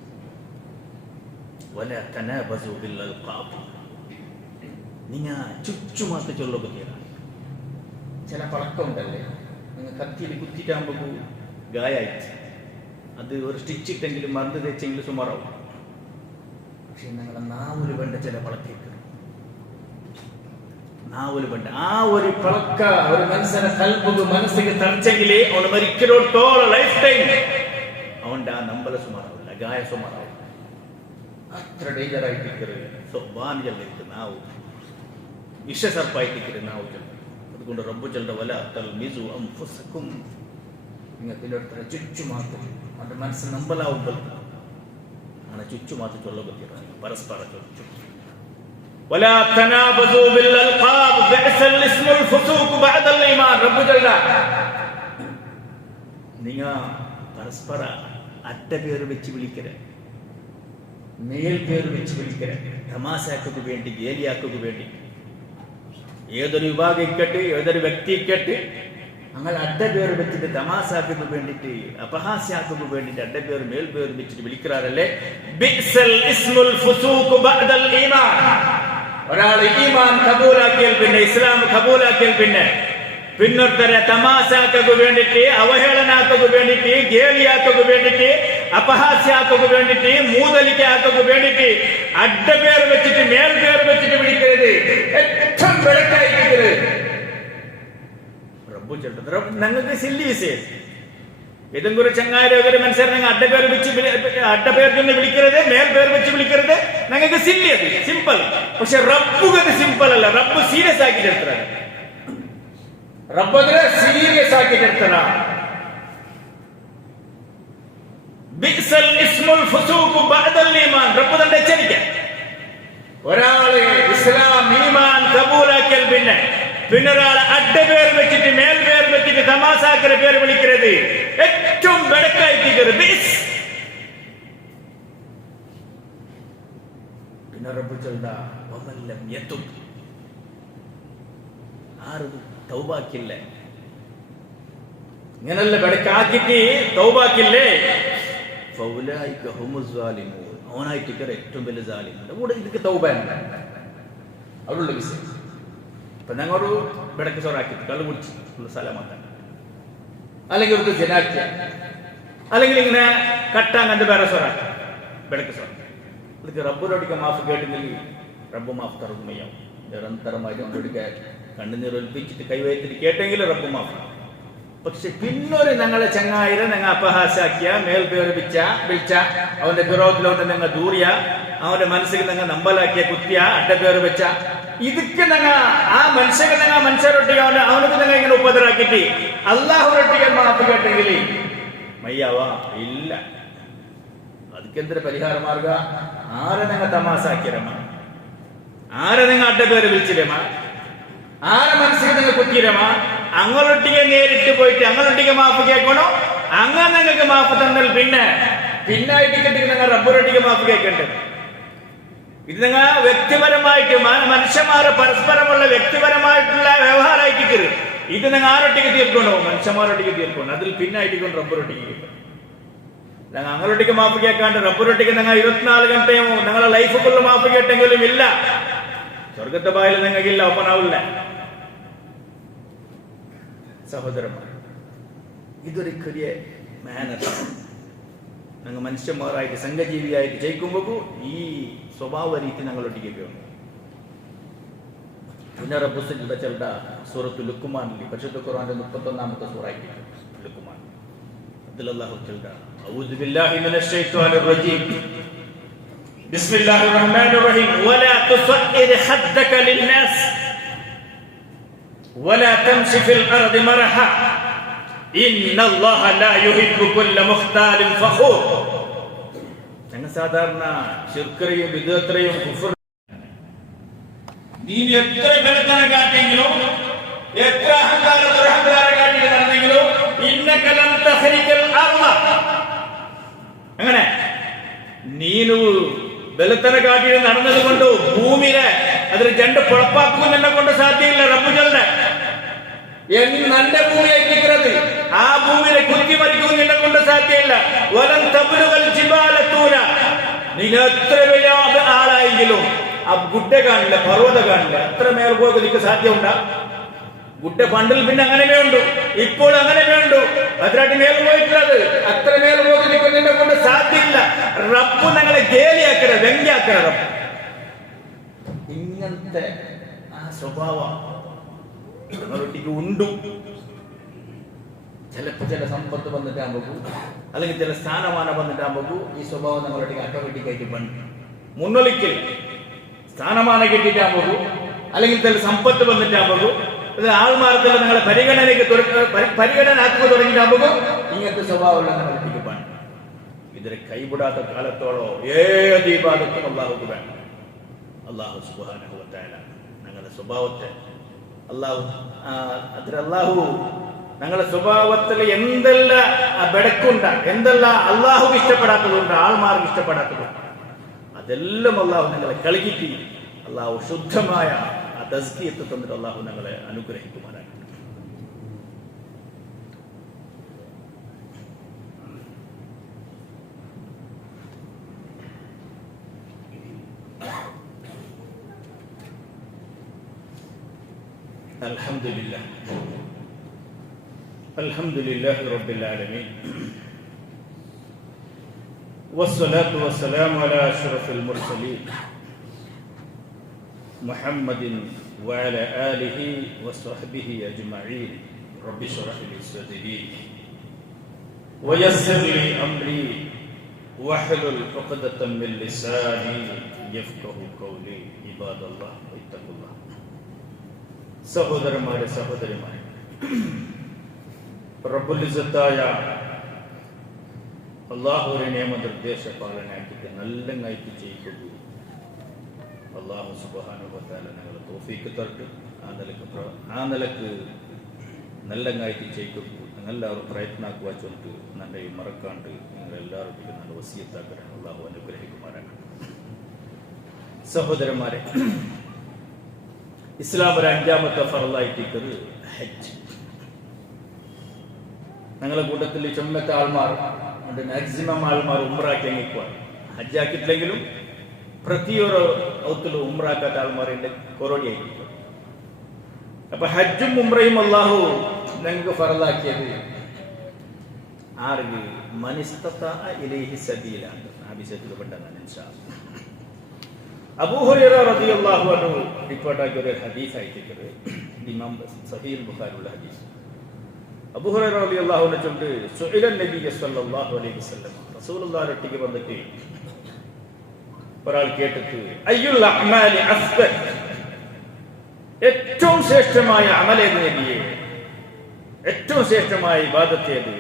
ولا تنابزوا بالألقاب നിങ്ങൾ ചുറ്റുമാത്ത ചൊല്ലുകയാണ് ചില പഴക്കമുണ്ടല്ലേ നിങ്ങൾ കത്തിയിൽ കുത്തിയിട്ടാകുമ്പോൾ ഗായായിട്ട് അത് ഒരു സ്റ്റിച്ച് ഇട്ടെങ്കിലും മറന്ന് തേച്ചെങ്കിലും സുമാറാവും പക്ഷെ നിങ്ങളെ നാവൊരു വേണ്ട ചില പളക്കേക്ക് നാവൊരു വേണ്ട ആ ഒരു പളക്ക ഒരു മനസ്സിനെ കൽപ്പുക മനസ്സിന് തറച്ചെങ്കിലേ അവന് മരിക്കലോട്ടോളം ലൈഫ് ടൈം അവന്റെ ആ നമ്പല സുമാറാവില്ല ഗായ സുമാറാവില്ല അത്ര ഡേഞ്ചർ ആയിട്ടിരിക്കരുത് വാനിജല്ലിരിക്കും നാവ് വിഷസർപ്പായിട്ടിരിക്കരുത് നാവ് ചൊല്ലും അതുകൊണ്ട് റബ്ബു ചൊല്ലുന്ന വല തൽമിസു അൻഫുസകും നിങ്ങൾ പിന്നൊരുത്തരെ ചുറ്റുമാത്തും അവന്റെ മനസ്സ് നമ്പലാവുമ്പോൾ അങ്ങനെ ചുറ്റുമാത്ത് ചൊല്ലപറ്റിയാണ് പരസ്പര ചൊല്ലും ولا تنابزوا بالالقاب بئس الاسم الفسوق بعد الايمان റബ്ബു ചൊല്ല നിങ്ങൾ പരസ്പര അറ്റ പേര് വെച്ച് വിളിക്കരുത് മേൽ പേര് വെച്ച് വിളിക്കരുത് തമാശാക്കു വേണ്ടി ഗേലിയാക്കു വേണ്ടി ഏതൊരു വിഭാഗം ഇക്കട്ടെ ഏതൊരു വ്യക്തി ഇക്കട്ടെ അങ്ങനെ അഡ്ഡ പേര് വെച്ചിട്ട് തമാശാക്കു വേണ്ടിട്ട് അപഹാസ്യാക്കു വേണ്ടിട്ട് അഡ്ഡ പേര് മേൽ പേര് വെച്ചിട്ട് വിളിക്കാറല്ലേ ബിഅ്സൽ ഇസ്മുൽ ഫുസൂഖ് ബഅദൽ ഈമാൻ ഒരാൾ ഈമാൻ ഖബൂലാക്കിയാൽ പിന്നെ ഇസ്ലാം ഖബൂലാക്കിയാൽ പിന്നൊരുത്തരെ തമാശാക്കു വേണ്ടിട്ട് അവഹേളനാക്കു വേണ്ടിട്ട് ഗേലിയാക്കു വേണ്ടിട്ട് അപഹാസ്യാക്കൊക്കെ വേണ്ടിട്ട് മൂതലിക്കാക്കൊക്കെ വേണ്ടിട്ട് അഡ്ഡപേർ വെച്ചിട്ട് മേൽപേർ വെച്ചിട്ട് വിളിക്കരുത്. ഏറ്റവും വിളക്കായിരിക്കരുത്. റബ്ബു ചെലുത്തുന്നത് നിങ്ങൾക്ക് സില്ലി വിസേ ഏതെങ്കിലും ഒരു ചങ്ങാരെ ഒരു മനുഷ്യരെ നിങ്ങൾ അഡ്ഡപേർ ചെന്ന് വിളിക്കരുത്, മേൽപേർ വെച്ച് വിളിക്കരുത്. നിങ്ങൾക്ക് സില്ലി അത് സിമ്പിൾ. പക്ഷെ റബ്ബുകത് സിമ്പിൾ അല്ല. റബ്ബ് സീരിയസ് ആക്കി എടുത്തതാണ്. റബ്ബ് അതിനെ സീരിയസ് ആക്കി എടുത്തതാണ്. ബിഅ്സൽ ഇസ്മുൽ ഫുസൂഖു ബഅദൽ ഈമാൻ. റബ്ബ് തന്നെ എച്ചരിക്കാൻ ഒരാള് ഇസ്ലാം ഈമാൻ കബൂലാക്കിയാൽ പിന്നെ ഒരാളെ അഡ്ഡപേർ വെച്ചിട്ട് മേൽപേർ വെച്ചിട്ട് തമാസാക്കര പേര് വിളിക്കരുത്. ഏറ്റവും ബെടക്കായിട്ടിരിക്കരുത്. പിന്നെ റബ്ബ് ചൊല്ലാ വമല്ലം യതുബ്. ആരും തൗബാക്കില്ല, ഇങ്ങനല്ല ബെടക്കാക്കിട്ട് തൗബാക്കില്ലേ, ഫൗലായിക ഹുമുസ് സാലിമൂൻ. അവനായിട്ടിക്കര ഏറ്റവും വലിയ സാലിമുണ്ട്. കൂടെ ഇതൊക്കെ തൗബയാണ് അവളുള്ള വിഷയം. ഇപ്പൊ ഞങ്ങളൊരു ബെടക്ക് ചോറാക്കിട്ട് കള്ളു കുടിച്ച് സ്ഥലമാക്കാൻ, അല്ലെങ്കിൽ ഒരു ജനാക്കിയ, അല്ലെങ്കിൽ ഇങ്ങനെ കട്ടാൻ കണ്ട് വേറെ സ്വറാക്കി ബെടക്ക് സ്വറ. ഇതൊക്കെ റബ്ബുരോടിക്കാൻ മാഫ് കേട്ടില്ലെങ്കിൽ റബ്ബ് മാഫ് തറുമയ്യാവും. നിരന്തരമായിട്ട് അവരോടിക്കാൻ കണ്ണുനീർ ഒലിപ്പിച്ചിട്ട് കൈവയത്തിട്ട് കേട്ടെങ്കിൽ റബ്ബ് മാഫ്. പക്ഷെ പിന്നൊരു ഞങ്ങളെ ചങ്ങായിരെ ഞങ്ങൾ അപഹാസാക്കിയ, മേൽപേർ വിളിച്ച, അവന്റെ വിരോധത്തിലോട്ട് ഞങ്ങൾ ദൂറിയ, അവന്റെ മനസ്സിൽ ഞങ്ങൾ നമ്പലാക്കിയ, കുത്തിയ, അഡ്ഡപേർ വെച്ച, ഇതൊക്കെ ഞങ്ങൾ ആ മനുഷ്യരൊട്ടിക അവനൊക്കെ ഞങ്ങൾ ഇങ്ങനെ ഉപദ്രാക്കിട്ട് അള്ളാഹുരൊട്ടിക മാപ്പ് കേട്ടെങ്കിൽ മയ്യാവാ ഇല്ല. അതിക്കെന്തൊരു പരിഹാര മാർഗ? ആരെ ഞങ്ങൾ തമാസാക്കിയരമ്മ, ആരെ നിങ്ങൾ അഡ്ഡപേര് വിളിച്ചിരമ്മ, ആരെ മനസ്സിൽ നിങ്ങൾ കുത്തിയിരമ്മ, അങ്ങൊട്ടിക നേരിട്ട് പോയിട്ട് അങ്ങൊട്ടിക മാപ്പ് കേൾക്കണോ? അങ്ങനെ നിങ്ങൾക്ക് മാപ്പ് തന്നാൽ പിന്നായിട്ട് നിങ്ങൾ റബ്ബറൊട്ടിക മാപ്പ് കേൾക്കേണ്ടത്. ഇത് നിങ്ങൾ വ്യക്തിപരമായിട്ട് മനുഷ്യന്മാരെ പരസ്പരമുള്ള വ്യക്തിപരമായിട്ടുള്ള വ്യവഹാരമായിട്ട് ഇത് നിങ്ങൾ ആരൊട്ടിക്ക് തീർക്കണോ? മനുഷ്യന്മാരൊട്ടിക്ക് തീർക്കണം. അതിൽ പിന്നായിട്ട് റബ്ബറൊട്ടിക്ക് കേൾക്കണം. ഞങ്ങൾ അങ്ങോട്ടേക്ക് മാപ്പ് കേൾക്കാണ്ട് റബ്ബറൊട്ടിക്ക് നിങ്ങൾ 24 ഗಂಟೆയും നിങ്ങളെ ലൈഫ് ഫുള്ള് മാപ്പ് കേട്ടെങ്കിലും ഇല്ല, സ്വർഗത്തെ ബായിൽ നിങ്ങൾക്കില്ല, ഒപ്പനാവില്ല. സഹോദരന്മാർ, ഇതൊരു ചെറിയ മാനറാണ്. ഞങ്ങൾ മനുഷ്യന്മാരായിട്ട് സംഘജീവിയായിട്ട് ജയിക്കുമ്പോൾ ഈ സ്വഭാവ രീതി ഞങ്ങളൊട്ടിക്ക് വേണം. പിന്നെ റബ്ബ് ചെറുത സൂറത്ത് ലുക്മാനിൽ, പരിശുദ്ധ ഖുർആന്റെ 31-ാമത്തെ സൂറയായിട്ട് ലുക്മാൻ, അതിൽ അല്ലാഹു ചെറുത അഊദു ബില്ലാഹി മിനശ് ശൈത്വാനിർ റജീം ബിസ്മില്ലാഹിർ റഹ്മാനിർ റഹീം വലാ തുസഇർ ഖദ്ദക ലിന്നാസ് വലാ തംശി ഫിൽ അർദി മറഹ ഇന്നല്ലാഹ ലാ യുഹിബ്ബു കുല്ല മുഖ്താലിൻ ഫഖൂർ. ഞങ്ങൾ സാധാരണ ശിർക്കറയും വിദഅത്തറയും കുഫ്ർ നീ എത്ര ബലത്തനെ കാട്ടിയെങ്കിലും എത്ര അഹങ്കാരം കാട്ടി നടന്നെങ്കിലും ഇന്നക ലൻ തഖരികൽ അർള, അങ്ങനെ നീനു ബലത്തനെ കാട്ടി നടന്നത് കൊണ്ട് ഭൂമിയെ അതിൽ രണ്ട് പുഴപ്പാക്കും എന്നെ കൊണ്ട് സാധ്യമില്ല. റബ്ബുകളുടെ എന്നെ ഭൂമിയായിരിക്കുന്നത് ആ ഭൂമിയെ കുത്തിമറിക്കും നിന്നെ കൊണ്ട് സാധ്യമില്ല. വലൻ തബ്ലുഗൽ ജിബാല തൂല, നീ എത്ര വലിയ ആളായെങ്കിലും ആ ഗുഡ്ഡ കാണില്ല, പർവ്വത കാണില്ല, അത്ര മേൽ പോയത് എനിക്ക് സാധ്യമുണ്ടാ? ഗുഡ്ഡ പണ്ടിൽ പിന്നെ അങ്ങനെ വേണ്ടു, ഇപ്പോൾ അങ്ങനെ വേണ്ടു, അതിനായിട്ട് മേൽ പോയിട്ടുള്ളത് അത്ര മേൽ പോയത് നിന്നെ കൊണ്ട് സാധ്യമില്ല. റബ്ബ് ഞങ്ങളെ ഗേലിയാക്കര, വ്യംഗ്യാക്കര. റബ്ബ് ഇങ്ങനത്തെ ആ സ്വഭാവം ഞങ്ങളൊട്ടിക്ക് ഉണ്ടു. ചിലപ്പോൾ ചില സമ്പത്ത് വന്നിട്ടാകുമ്പോൾ, അല്ലെങ്കിൽ ചില സ്ഥാനമാനം വന്നിട്ടാകുമ്പോൾ ഈ സ്വഭാവം ഞങ്ങളൊട്ടിക്ക് ഓട്ടോമാറ്റിക്കായിട്ട് പണ്ട് മുന്നൊലിക്കൽ സ്ഥാനമാനം കിട്ടിയിട്ടാകുമ്പോൾ, അല്ലെങ്കിൽ ചില സമ്പത്ത് വന്നിട്ടാകുമ്പോൾ, ആൾമാർക്കെല്ലാം നിങ്ങളെ പരിഗണന ആക്കുക തുടങ്ങിയിട്ടാകുമ്പോൾ ഇങ്ങനത്തെ സ്വഭാവമുള്ള ഞങ്ങളൊട്ടിക്ക് പണ്ട്. ഇതിനെ കൈവിടാത്ത കാലത്തോളം ഏത് ഇബാദത്തും അല്ലാഹുക്ക് വേണം. അല്ലാഹു സുബ്ഹാനഹു വ തആല ഞങ്ങളുടെ സ്വഭാവത്തെ അള്ളാഹു ഞങ്ങളുടെ സ്വഭാവത്തിൽ എന്തെല്ലാം ബെടക്കുണ്ട, എന്തെല്ലാം അള്ളാഹുക്ക് ഇഷ്ടപ്പെടാത്തതുണ്ട്, ആൾമാർക്ക് ഇഷ്ടപ്പെടാത്തതുണ്ട്, അതെല്ലാം അള്ളാഹു ഞങ്ങളെ കളിക്കിട്ട് അള്ളാഹു ശുദ്ധമായ ആ തസ്കിയത്ത് തന്നിട്ട് അള്ളാഹു ഞങ്ങളെ അനുഗ്രഹിക്കുമാറാണ്. അൽഹംദുലില്ലാഹി റബ്ബിൽ ആലമീൻ والصلاة والسلام على أشرف المرسلين محمد وعلى آله وصحبه أجمعين رب اشرح لي صدري ويسر لي أمري واحلل عقدة من لساني يفقه قولي عباد الله اتقوا الله. സഹോദരന്മാരെ സഹോദരിമാരെ, റബ്ബുൽ ഇസ്സത്തായ അള്ളാഹുവിന്റെ നിയമനിർദ്ദേശ പാലനയാക്കി നല്ലങ്ങായിട്ട് ചെയ്യിക്കുന്നു. അള്ളാഹു സുബ്ഹാനഹു വ തആല ഞങ്ങൾ തൗഫീഖ് തരട്ടെ. ആ നിലക്ക് നല്ലങ്ങായിട്ട് ചെയ്യിക്കുന്നു. ഞങ്ങളെല്ലാവരും പ്രയത്നാക്കുക ചൊല്ലിട്ട് നല്ല മറക്കാണ്ട് നിങ്ങളെല്ലാവരും നല്ല വസിയത്താക്കാൻ അള്ളാഹു അനുഗ്രഹിക്കുമാറാണ്. സഹോദരന്മാരെ, ഇസ്ലാം ഒരു അഞ്ചാമത്തെ ഫർളായിട്ടിരിക്കുന്നത് ഹജ്ജ്. ഞങ്ങളുടെ കൂട്ടത്തിൽ ചുമത്തെ ആൾമാർ മാക്സിമം ആൾമാർ ഉംറാക്കി അങ്ങിക്കുവാണ്. ഹജ്ജാക്കിയിട്ടില്ലെങ്കിലും പ്രതിയൊരു ഔത്തിൽ ഉംറാക്കാത്ത ആൾമാരുടെ കൊറോടിയായിരിക്കും. അപ്പൊ ഹജ്ജും ഉംറയും അള്ളാഹു ഞങ്ങൾക്ക് ഫറലാക്കിയത് ആർക്ക്? മനിസ്തതാഅ ഇലൈഹി സബീലാണ്. ആ വിഷയത്തിൽ പെട്ടെന്നാണ് ഇൻഷാ അല്ലാഹ്. അബൂ ഹുറൈറ റളിയല്ലാഹു അൻഹു റിപ്പോർട്ടാക്കിയ ഒരു ഹദീസ് ആയിട്ടിരിക്കുന്നത് ഇമാം സഹീഹ് ബുഖാരിയുള്ള ഹദീസ്. അബൂ ഹുറൈറ റളിയല്ലാഹു അൻഹു ചൊല്ലുന്നു, സുഇല നബി സല്ലല്ലാഹു അലൈഹി വസല്ലം, റസൂലുള്ളാഹിന്റെ അടുത്തേക്ക് വന്നിട്ട് ഒരാൾ കേട്ടിട്ട്, അയ്യുൽ അഅ്മാലി അഫ്ദൽ, ഏറ്റവും ശ്രേഷ്ഠമായ അമലേത് നബിയെ, ഏറ്റവും ശ്രേഷ്ഠമായ ഇബാദത്ത് ഏത്?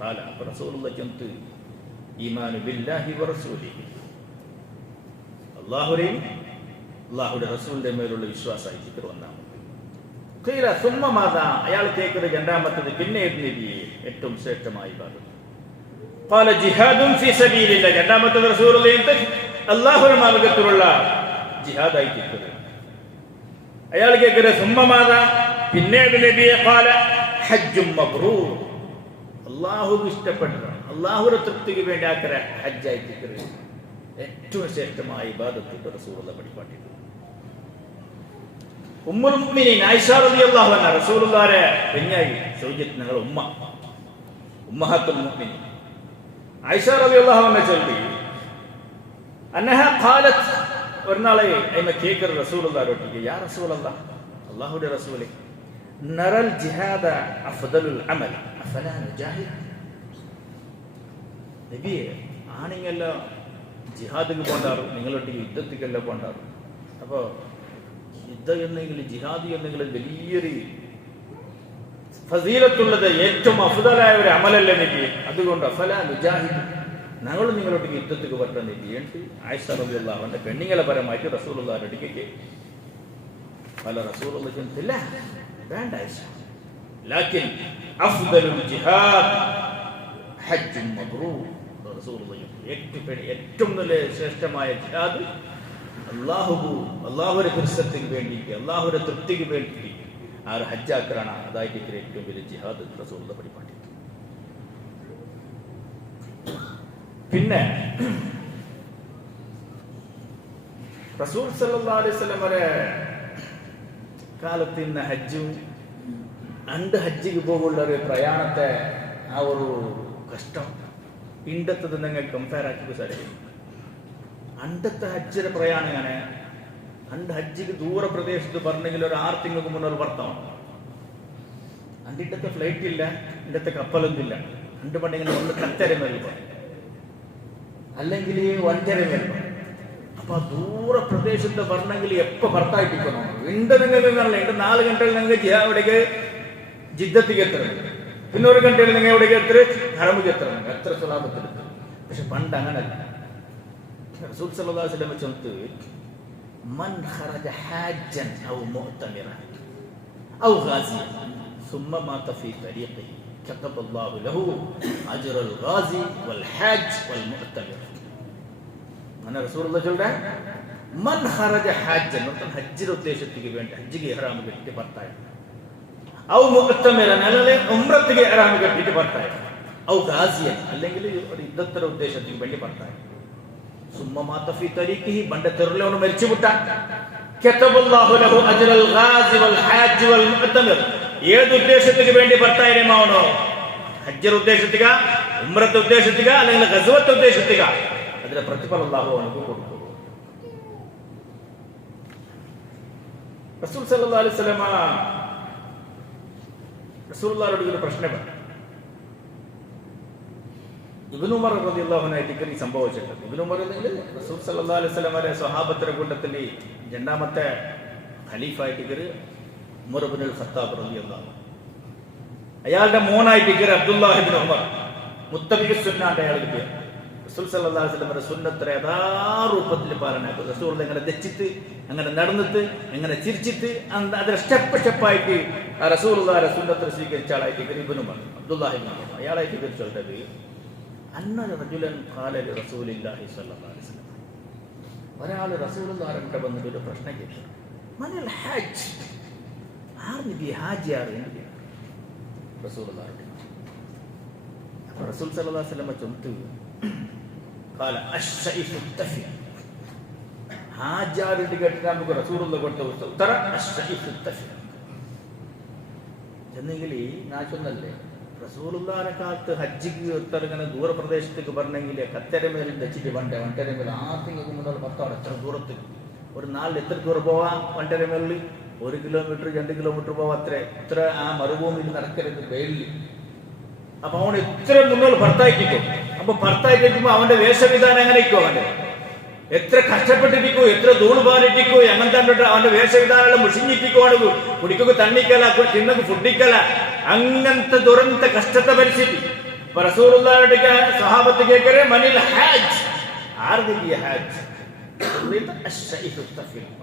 ഖാല, റസൂലുള്ളാഹി ചൊല്ലുന്നു, ഈമാനു ബില്ലാഹി വ റസൂലിഹി, അല്ലാഹുവിനെയും അല്ലാഹുവിന്റെ റസൂലിന്റെ മേലുള്ള വിശ്വാസമായിട്ട് ഒന്നാമത്. ഖീല സുമ്മ മാദാ, അയാൾ കേൾക്കുന്നത് രണ്ടാമത്തത്, പിന്നെ ഏത് നബിയെ ഏറ്റവും ശ്രേഷ്ഠമായ ഇബാദത്ത്? ഖാല ജിഹാദുൻ ഫീ സബീലില്ലാഹ്, രണ്ടാമത്തത് റസൂലുള്ളാഹി അല്ലാഹുവിന്റെ മാർഗ്ഗത്തിലുള്ള ജിഹാദായിട്ട്. അയാൾ കേൾക്കുന്നത് സുമ്മ മാദാ, പിന്നെ ഏത് നബിയെ? ഖാല ഹജ്ജും മബ്റൂർ, അല്ലാഹുവിന് ഇഷ്ടപ്പെട്ട അല്ലാഹുവിന്റെ തൃപ്തിക്ക് വേണ്ടി ആക്കര ഹജ്ജായിട്ട് ഏറ്റവും ശ്രേഷ്ഠമായ ഇബാദത്ത് റസൂലുള്ളാഹി പഠിപ്പാട്ടിട്ടുണ്ട്. ഉമ്മുൽ മുഅ്മിനീൻ ആയിഷ റളിയല്ലാഹു അൻഹ, റസൂലുള്ളാഹിയെ പെഞ്ഞായി സൗജത്ത്, ഞങ്ങളുടെ ഉമ്മ, ഉമ്മഹാത്തുൽ മുഅ്മിനീൻ ആയിഷ റളിയല്ലാഹു അൻഹ ചൊല്ലി, അന്നഹ ഖാലത്ത്, ഒരു നാളെ അയിമ കേക്കർ റസൂലുള്ളാഹിയോട്, യാ റസൂലല്ലാഹ്, അല്ലാഹുവിന്റെ റസൂലേ, നറൽ ജിഹാദ അഫ്ദലുൽ അമൽ അഫലാ നുജാഹിദ്, നബിയെ ആണിങ്ങെല്ലാം ജിഹാദിക്ക് പോണ്ടാറ്, നിങ്ങളൊട്ടിക്ക് യുദ്ധത്തിക്കെല്ലാം പോണ്ടാറ്. അപ്പോൾ യുദ്ധം എന്നെങ്കിൽ ജിഹാദി എന്നെങ്കിൽ വലിയൊരു ഫസീലത്തുള്ളത്, ഏറ്റവും അഫ്ദലായ ഒരു അമലല്ലേ നബി, അതുകൊണ്ട് അഫലാ നുജാഹിദ്, ഞങ്ങൾ നിങ്ങളൊട്ടിക്ക് യുദ്ധത്തിക്ക് പറ്റാൻ നബി എന്നിട്ട് ആയിഷ റളിയല്ലാഹു അൻഹ പെണ്ണുങ്ങളെ പരമായിട്ട് റസൂലുള്ളാഹിയുടെ അടുക്കലേക്ക് പല റസൂലുള്ളാഹി ചെന്നില്ല, വേണ്ട ആയിഷ, ലാകിൻ അഫ്ദലുൽ ജിഹാദ് ഹജ്ജും മബ്റൂർ, ഏറ്റവും നല്ല ശ്രേഷ്ഠമായ ജിഹാദ് അള്ളാഹുവിന്റെ പുരുഷത്തിന് വേണ്ടിയിട്ട്, അള്ളാഹുവിന്റെ തൃപ്തിക്ക് വേണ്ടിയിട്ട് ആ ഒരു ഹജ്ജാക്കറാണ്. അതായിട്ട് ഏറ്റവും വലിയ ജിഹാദ് റസൂലുള്ളാഹി പഠിപ്പാട്ടി. പിന്നെ റസൂൽ സല്ലല്ലാഹു അലൈഹി വസല്ലം വരെ കാലത്ത് ഇന്ന് ഹജ്ജും രണ്ട് ഹജ്ജിക്ക് പോകുള്ള ഒരു പ്രയാണത്തെ ആ ഒരു കഷ്ടം ഇണ്ടത്തത് നിങ്ങൾ കമ്പയർ ആക്കി സാധിക്കും. അണ്ടത്തെ ഹജ്ജിന്റെ പ്രയാണം ഇങ്ങനെ അണ്ട് ഹജ്ജിക്ക് ദൂര പ്രദേശത്ത് പറഞ്ഞെങ്കിൽ ഒരു 6 തിങ്ങൾക്ക് മുന്നേ ഒരു ഭർത്താവാണ്. അണ്ടിട്ടത്തെ ഫ്ലൈറ്റ് ഇല്ല, ഇണ്ടത്തെ കപ്പലൊന്നും ഇല്ല. അണ്ട് പണ്ടെങ്കിൽ ഒന്ന് കത്തര മേൽപ്പ അല്ലെങ്കിൽ 5:30 മേൽപ്പ. അപ്പൊ ദൂര പ്രദേശത്ത് പറഞ്ഞെങ്കിൽ എപ്പോ ഭർത്തായിട്ടിരിക്കണം. ഇണ്ട് നിങ്ങൾക്ക് ഇണ്ട് 4 ഗಂಟೆയിൽ നിങ്ങൾക്ക് എവിടേക്ക് ജിദ്ദത്തേക്ക് എത്തണം, പിന്നെ 1 ഗಂಟೆയിൽ നിങ്ങൾ എവിടേക്ക് എത്ര ഹറമിക്ക് എത്തണം, എത്ര സുലാഭത്തിലെത്തും. പക്ഷെ പണ്ട് അങ്ങനല്ല. റസൂൽ സല്ലല്ലാഹു അലൈഹി വസല്ലം ചൊല്ലുന്നത്, മൻ ഖറജ ഹാജ്ജൻ ഔ മുഅ്തമിറൻ ഔ ഗാസിയൻ സുമ്മ മാത ഫീ തരീഖിഹി കതബല്ലാഹു ലഹു അജ്റൽ ഗാസി വൽ ഹാജ് വൽ മുഅ്തമിർ. അങ്ങനെ റസൂലുള്ളാഹി ചൊല്ലുന്നത്, മൻ ഖറജ ഹാജ്ജൻ, ഹജ്ജിന്റെ ഉദ്ദേശത്തിക്ക് വേണ്ടി ഹജ്ജിക്ക് ഇഹ്റാം കെട്ടി ഭർത്തായ, ഔ മുഅ്തമിറൻ അല്ലെങ്കിൽ ഉംറത്തിക്ക് ഇഹ്റാം കെട്ടിട്ട് ഭർത്തായ, ഔ ഗാസിയൻ അല്ലെങ്കിൽ ഒരു യുദ്ധത്തിന്റെ ഉദ്ദേശത്തിക്ക് വേണ്ടി ഭർത്തായ, സുമ്മ മാത ഫീ തരീഖിഹി ബണ്ട തെരുലോന് മരിച്ചുവിട്ട, കതബല്ലാഹു ലഹു അജ്റൽ ഗാസി വൽ ഹാജ് വൽ മുഅ്തമിർ. ഏത് ഉദ്ദേശത്തിക്ക് വേണ്ടി ഭർത്തായമാണോ ഹജ്ജർ ഉദ്ദേശിക്കുക, ഉംറത്ത് ഉദ്ദേശിക്കുക, അല്ലെങ്കിൽ ഗസ്വത്ത് ഉദ്ദേശിക്കുക, അതിന്റെ പ്രതിഫലം അല്ലാഹു അവനക്ക് കൊടുക്കും. റസൂൽ സല്ലല്ലാഹു അലൈഹി വസല്ലമ റസൂലുള്ളാഹിയോട് ഒരു പ്രശ്നമാണ്. ഇബ്നു ഉമർ റളിയല്ലാഹു അൻഹു ഈ സംഭവിച്ചിട്ടുണ്ട്. ഇബ്നു ഉമർ റസൂൽ സല്ലല്ലാഹു അലൈഹി വസല്ലമയുടെ സ്വഹാബത്തിന്റെ കൂട്ടത്തിൽ രണ്ടാമത്തെ ഖലീഫായിട്ട് ഉമർ ഇബ്നുൽ ഖത്താബ് റളിയല്ലാഹു അൻഹു. അയാളുടെ മോനായിട്ട് അബ്ദുല്ലാഹ് ഇബ്നു ഉമർ മുത്തബിഖ് സുന്നാണ്ട് അയാൾക്ക് റസൂൽ സല്ലല്ലാഹു അലൈഹി വസല്ലമയുടെ സുന്നത്തിനെ യഥാരൂപത്തിൽ പാലനാക്കും. റസൂൽ എങ്ങനെ തെച്ചിട്ട്, അങ്ങനെ നടന്നിട്ട്, എങ്ങനെ ചിരിച്ചിട്ട്, അതിന്റെ സ്റ്റെപ്പായിട്ട് റസൂലുള്ളാഹിയുടെ സുന്നത്തിനെ സ്വീകരിച്ച ആളായിട്ട് ഇബ്നു ഉമർ, അബ്ദുല്ലാഹ് ഇബ്നു ഉമർ അയാളായിട്ട് ചോദിച്ചത് അന്ന റജുലൻ ഖാല ലി റസൂലില്ലാഹി സ്വല്ലല്ലാഹു അലൈഹി വസല്ലം. ഒരാൾ റസൂലുള്ളാഹിയുടെ വന്നിട്ട് ഒരു പ്രശ്നം കേട്ടു. മനിൽ ഹജ്ജ്, ആർനിബി ഹാജി ആറ് റസൂലുള്ളാഹി. അപ്പോൾ റസൂൽ സല്ലല്ലാഹു അലൈഹി വസല്ലം ചൊല്ലുന്നു ഖാല അശ്ശൈഫു തഫി. ഹാജാറിന്റെ കേട്ടിട്ട് നമുക്ക് റസൂലുള്ളാഹി കൊടുത്ത ഉത്തരം അശ്ശൈഫു തഫി. എന്നെങ്കിൽ ഞാൻ ചൊന്നല്ലേ റസൂലുള്ളാഹിന്റെ കാലത്ത് ഹജ്ജിക്ക് ഇങ്ങനെ ദൂരപ്രദേശത്തേക്ക് പറഞ്ഞെങ്കിൽ കത്തരമേലും തെച്ചിട്ട് വണ്ടരമേൽ ആർക്കെങ്കിലും മുതൽ പത്തോടെ എത്ര ദൂരത്ത്, ഒരു നാളിൽ എത്ര ദൂരം പോവാം വണ്ടരമേലിൽ? 1 കിലോമീറ്റർ 2 കിലോമീറ്റർ പോവാം. ഇത്ര ആ മരുഭൂമിയിൽ നടക്കരുത് വെയിലിൽ. അപ്പൊ അവൻ എത്ര മുന്നോട്ട് ഭർത്തായിക്കും. അപ്പൊ ഭർത്തായിക്കുമ്പോ അവന്റെ വേഷവിധാനം എങ്ങനെ ഇരിക്കും? അവന്റെ എത്ര കഷ്ടപ്പെട്ടിരിക്കൂ, എത്ര ധൂളുപാലിട്ടിക്കൂ, അങ്ങനത്തെ അവന്റെ വേഷവിധാനം മുഷിഞ്ഞിട്ടിക്കുവാണ്. കുടിക്കൊക്കെ തണ്ണിക്കല, തിന്നക്ക് ഫുഡിക്കല, അങ്ങനത്തെ ദുരന്ത കഷ്ടത്തെ പരിസ്ഥിതി. അപ്പൊ റസൂലുള്ളാഹിയുടെ സ്വഹാബത്ത് കേൾക്കരെ മനിൽ ഹാജ്, ആർദിയ ഹാജ്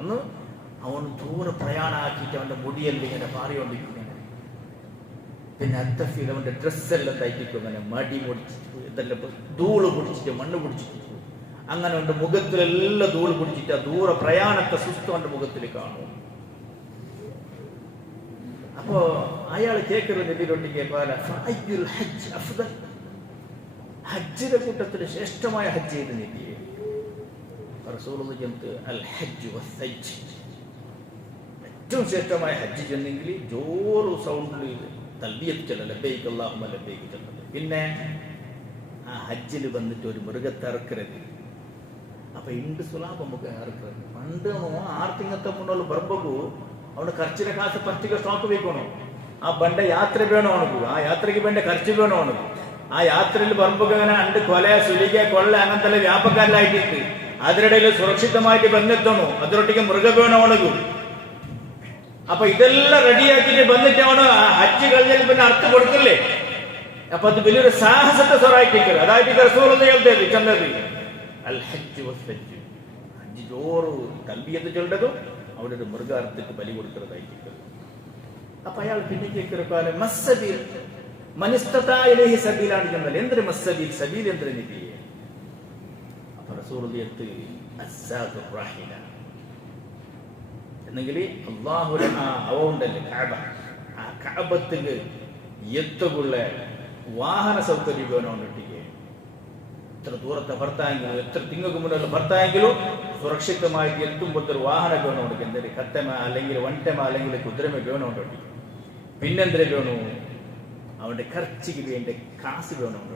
ഒന്ന് അവൻ ദൂരെ പ്രയാണാക്കിയിട്ട് അവന്റെ മുടിയെല്ലാം ഇങ്ങനെ പാറിക്കൊണ്ടിരിക്കും. പിന്നെ അത്തഫീൽ അവന്റെ ഡ്രസ്സെല്ലാം തയ്ക്കും, അങ്ങനെ മടി പൊടിച്ചിട്ട്, ഇതെല്ലാം ധൂള് പൊടിച്ചിട്ട്, മണ്ണ് പൊടിച്ചിട്ട്, അങ്ങനെ അവന്റെ മുഖത്തിലെല്ലാം ധൂള് പൊടിച്ചിട്ട് ആ ദൂരെ പ്രയാണത്തെ സുസ്ഥം അവന്റെ മുഖത്തിൽ കാണും. അപ്പോ അയാൾ കേൾക്കുന്നത് നബിയോട്ടിക്ക് ഹജ്ജിന്റെ കൂട്ടത്തിൽ ശ്രേഷ്ഠമായ ഹജ്ജ് ചെയ്ത് നബിയെ അൽ ഹജ്ജ് വസ്സജ്ജ്, ഏറ്റവും ശ്രേഷ്ഠമായ ഹജ്ജ് ചെന്നെങ്കിൽ ജോറ് സൗണ്ടിൽ തൽബിയത്ത് ചെല്ലൽ, ലബ്ബൈക അല്ലാഹുമ്മ ലബ്ബൈക ചെല്ലൽ. പിന്നെ ആ ഹജ്ജിൽ വന്നിട്ട് ഒരു മൃഗത്തെ ഇറക്കരുത്. അപ്പൊ ಇಂದು ಸುಲಭ ಮುಖ ಇರ್ತದೆ. ಪಂಡು ಆರ್ತಿಂಗತ್ತ ಮುನ್ನೋಲು ಬರ್ಬೇಕು, ಅವನು ಖರ್ಚಿನ ಕಾಸು ಫಸ್ಟಿಗೆ ಸ್ಟಾಕ್ ಬೇಕೋನು. ಆ ಬಂಡೆ ಯಾತ್ರೆ ಬೇಣೋ ಅವನಿಗೂ, ಆ ಯಾತ್ರೆಗೆ ಬಂಡೆ ಖರ್ಚು ಬೇಣೋ ಅವನಿಗೂ. ಆ ಯಾತ್ರೆಯಲ್ಲಿ ಬರ್ಬೇಕು അങ്ങനെ അണ്ട് കൊല സുലിಗೆ കൊള്ള അങ്ങനത്തെ വ്യാപകല്ലായിട്ടിട്ട് അതിനിടയിൽ സുരക്ഷിതമായിട്ട് ബന്ധെത്തണു. അതിനൊട്ടിക്ക് മൃഗ വേണോ അവനിಗೂ. അപ്പൊ ഇതെല്ലാം റെഡിയാക്കിട്ട് വന്നിട്ട് അവന് ഹജ്ജ് കഴിഞ്ഞാൽ പിന്നെ അർത്ഥം കൊടുക്കില്ലേ? അപ്പൊ അത് വലിയൊരു സാഹസത്തെ സ്വറായിട്ടിരിക്കല്. അതായിട്ട് റസൂലുള്ളാഹി ಹೇಳ್ತೇವೆ ಚಂದದಿ അൽ ഹജ്ജ് വസ്സജ്ജ്, ഹജ്ജ് ജോറ് തൽബിയത്ത് ചൊല്ലതും അവിടെ ഒരു മൃഗാർത്ഥത്തിന് ബലി കൊടുക്കുന്നതായിരിക്കും. അപ്പൊ അയാൾ പിന്നെ കേൾക്കാലം മസ്സബീൽ മനിസ്തതാ ഇലൈഹി സബീലാണ് ചെന്നാൽ എന്തൊരു മസ്സബീൽ, സബീൽ എന്തൊരു നബിയെ? അപ്പൊ റസൂലുള്ളാഹി അസ്സാദുർ റഹീല എന്നെങ്കിൽ അല്ലാഹുവിന്റെ ആ അവണ്ടല്ലേ കഅബ, ആ കഅബത്തില് എത്തുള്ള വാഹന സൗകര്യം വേണോണ്ടിട്ടിಗೆ എത്ര ദൂരത്തെ ഭർത്തായെങ്കിലും, എത്ര തിങ്ങൾക്ക് മുന്നിൽ ഭർത്തായെങ്കിലും സുരക്ഷിതമായിട്ട് എത്തുമ്പോഴത്തൊരു വാഹന വേണോണ്ടിരിക്കും. എന്തൊരു കത്തമ അല്ലെങ്കിൽ വണ്ടമ അല്ലെങ്കിൽ കുതിരമ വേണോണ്ടിരിക്കും. പിന്നെന്തിനു വേണു? അവന്റെ ഖർച്ചിക്ക് വേണ്ട കാശ് വേണോണ്ട്.